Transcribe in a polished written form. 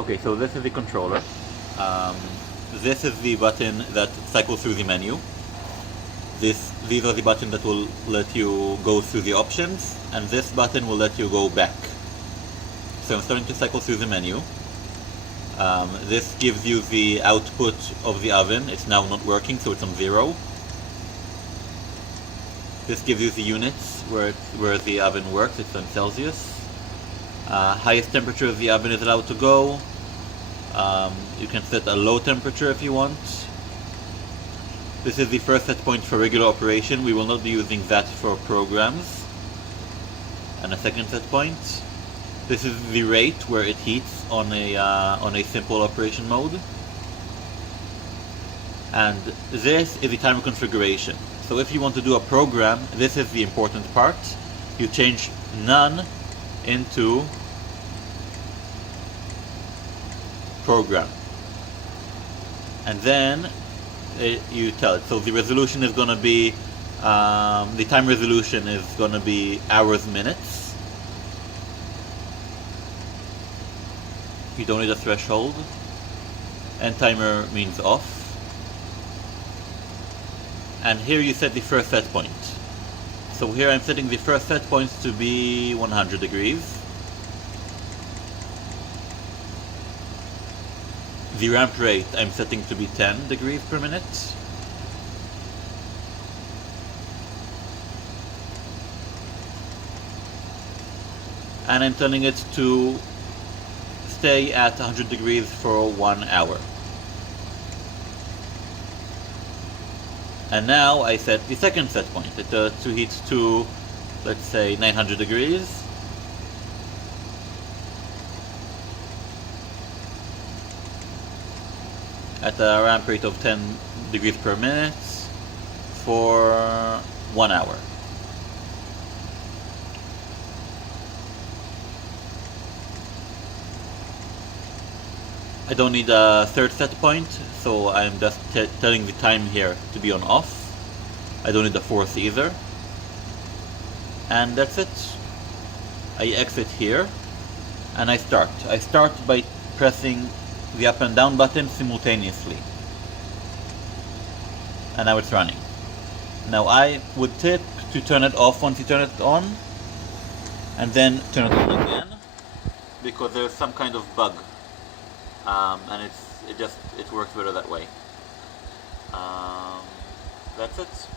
Okay, so this is the controller. Um, this is the button that cycles through the menu. These are the buttons that will let you go through the options, and this button will let you go back. So I'm starting to cycle through the menu. This gives you the output of the oven. It's now not working, so it's on 0. This gives you the units where the oven works. It's on Celsius. Highest temperature of the oven is allowed to go. You can set a low temperature if you want. This is the first set point for regular operation. We will not be using that for programs. And a second set point. This is the rate where it heats on a simple operation mode. And this is the timer configuration. So if you want to do a program, this is the important part. You change none into program. And then you tell it. So the resolution is going to be, the time resolution is going to be hours, minutes. You don't need a threshold. End timer means off. And here you set the first set point. So here I'm setting the first set point to be 100 degrees. The ramp rate I'm setting to be 10 degrees per minute. And I'm telling it to stay at 100 degrees for 1 hour. And now I set the second set point to heat to, let's say, 900 degrees. At a ramp rate of 10 degrees per minute for 1 hour. I don't need a third set point, so I'm just telling the time here to be on off. I don't need a fourth either. And that's it. I exit here and I start. I start by pressing the up and down button simultaneously. And now it's running. Now I would tip to turn it off once you turn it on, and then turn it on again, because there's some kind of bug. And it works better that way. That's it.